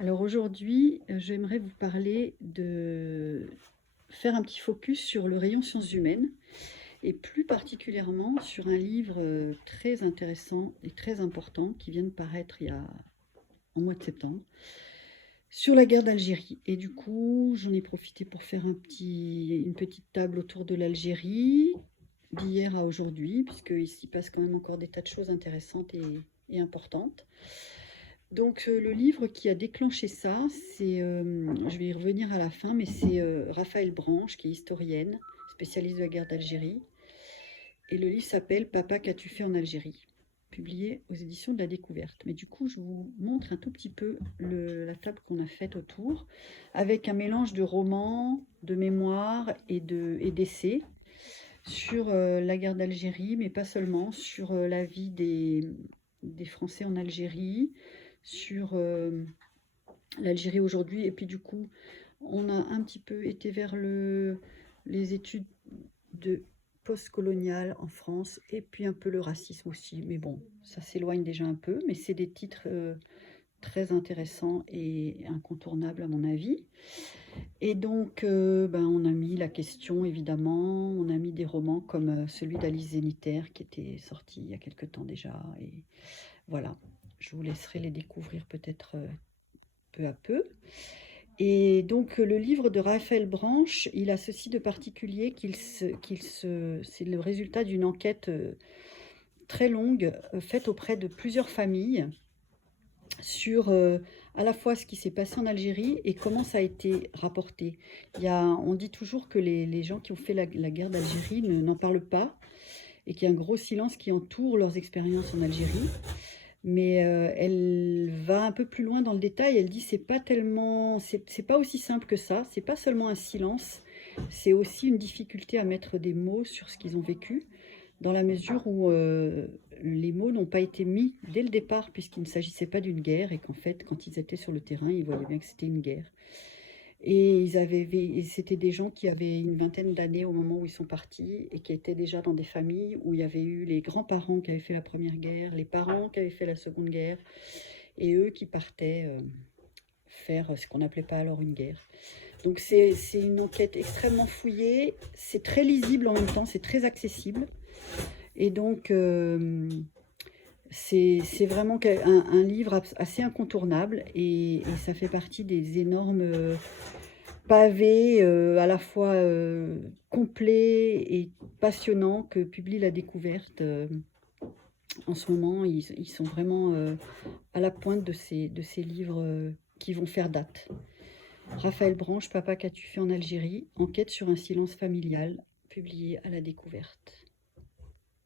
Alors aujourd'hui, j'aimerais vous parler faire un petit focus sur le rayon sciences humaines et plus particulièrement sur un livre, très intéressant et très important qui vient de paraître en mois de septembre, sur la guerre d'Algérie. Et du coup, j'en ai profité pour faire une petite table autour de l'Algérie, d'hier à aujourd'hui, puisqu'il s'y passe quand même encore des tas de choses intéressantes et importantes. Donc le livre qui a déclenché ça, je vais y revenir à la fin, mais c'est Raphaël Branche, qui est historienne, spécialiste de la guerre d'Algérie. Et le livre s'appelle Papa, qu'as-tu fait en Algérie? Publié aux éditions de la Découverte. Mais du coup, je vous montre un tout petit peu la table qu'on a faite autour, avec un mélange de romans, de mémoires et d'essais sur la guerre d'Algérie, mais pas seulement, sur la vie des Français en Algérie, sur l'Algérie aujourd'hui. Et puis du coup, on a un petit peu été vers les études de postcoloniales en France, et puis un peu le racisme aussi. Mais bon, ça s'éloigne déjà un peu, mais c'est des titres très intéressants et incontournables à mon avis. Et donc, on a mis la question, évidemment, on a mis des romans comme celui d'Alice Zéniter, qui était sorti il y a quelque temps déjà. Et voilà, je vous laisserai les découvrir peut-être peu à peu. Et donc, le livre de Raphaël Branche, il a ceci de particulier c'est le résultat d'une enquête très longue, faite auprès de plusieurs familles, sur à la fois ce qui s'est passé en Algérie et comment ça a été rapporté. On dit toujours que les gens qui ont fait la guerre d'Algérie n'en parlent pas, et qu'il y a un gros silence qui entoure leurs expériences en Algérie. Mais elle va un peu plus loin dans le détail. Elle dit c'est pas aussi simple que ça. C'est pas seulement un silence, c'est aussi une difficulté à mettre des mots sur ce qu'ils ont vécu, dans la mesure où les mots n'ont pas été mis dès le départ, puisqu'il ne s'agissait pas d'une guerre, et qu'en fait, quand ils étaient sur le terrain, ils voyaient bien que c'était une guerre. Et c'était des gens qui avaient une vingtaine d'années au moment où ils sont partis, et qui étaient déjà dans des familles où il y avait eu les grands-parents qui avaient fait la première guerre, les parents qui avaient fait la seconde guerre, et eux qui partaient faire ce qu'on n'appelait pas alors une guerre. Donc c'est une enquête extrêmement fouillée, c'est très lisible en même temps, c'est très accessible. Et donc c'est vraiment un livre assez incontournable, et ça fait partie des énormes pavés, à la fois complets et passionnants, que publie La Découverte. En ce moment, ils sont vraiment à la pointe de ces livres qui vont faire date. Raphaël Branche, Papa, qu'as-tu fait en Algérie? Enquête sur un silence familial, publié à La Découverte.